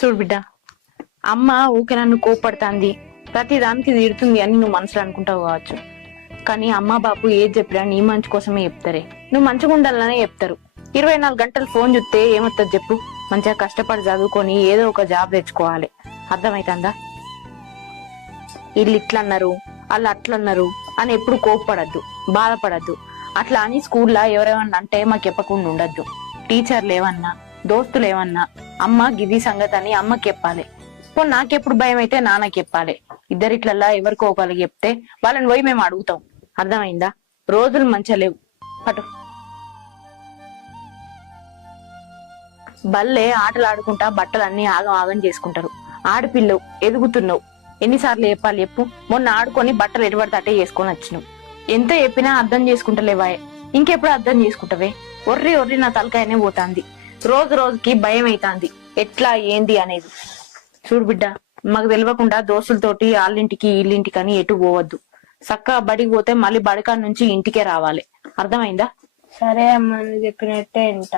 చూడు బిడ్డ, అమ్మ ఊకే నన్ను కోపడుతుంది, ప్రతి దానికి తీరుతుంది అని నువ్వు మనసులో అనుకుంటావు కావచ్చు. కానీ అమ్మ బాపు ఏది చెప్పినా నీ మంచి కోసమే చెప్తారే. నువ్వు మంచిగా ఉండాలనే చెప్తారు. 24 గంటలు ఫోన్ చూస్తే ఏమొస్తుంది చెప్పు? మంచిగా కష్టపడి చదువుకొని ఏదో ఒక జాబ్ తెచ్చుకోవాలి. అర్థమైతుందా? వీళ్ళు ఇట్లన్నారు, వాళ్ళు అట్లన్నారు అని ఎప్పుడు కోపపడద్దు, బాధపడద్దు. అట్లా అని స్కూల్లో ఎవరేమన్నా అంటే మాకు చెప్పకుండా ఉండద్దు. టీచర్లు ఏమన్నా, దోస్తులు ఏమన్నా, అమ్మ గిది సంగతి అని అమ్మకి చెప్పాలి. పోనీ నాకెప్పుడు భయం అయితే నాన్నకి చెప్పాలి. ఇద్దరిట్లల్లా ఎవరికో ఒకరికి చెప్తే వాళ్ళని పోయి మేము అడుగుతాం. అర్థమైందా? రోజులు మంచిగా లేవు. పటు బల్లే ఆటలు ఆడుకుంటా బట్టలన్నీ ఆగం ఆగం చేసుకుంటారు. ఆడపిల్లవు, ఎదుగుతున్నావు, ఎన్నిసార్లు చెప్పాలి చెప్పు? మొన్న ఆడుకొని బట్టలు ఎటుబడితే అట్టే చేసుకొని వచ్చినావు. ఎంత చెప్పినా అర్థం చేసుకుంటలేవాయే. ఇంకెప్పుడు అర్థం చేసుకుంటావే? ఒర్రి ఒర్రి నా తలకాయనే పోతాంది. రోజు రోజుకి భయం అవుతాంది ఎట్లా ఏంది అనేది. చూడు బిడ్డ, మాకు తెలియకుండా దోస్తులతోటి వాళ్ళింటికి వీళ్ళింటికి అని ఎటు పోవద్దు. చక్కగా బడికి పోతే మళ్ళీ బడికాడ నుంచి ఇంటికే రావాలి. అర్థమైందా? సరే అమ్మ, నువ్వు చెప్పినట్టే ఇంట.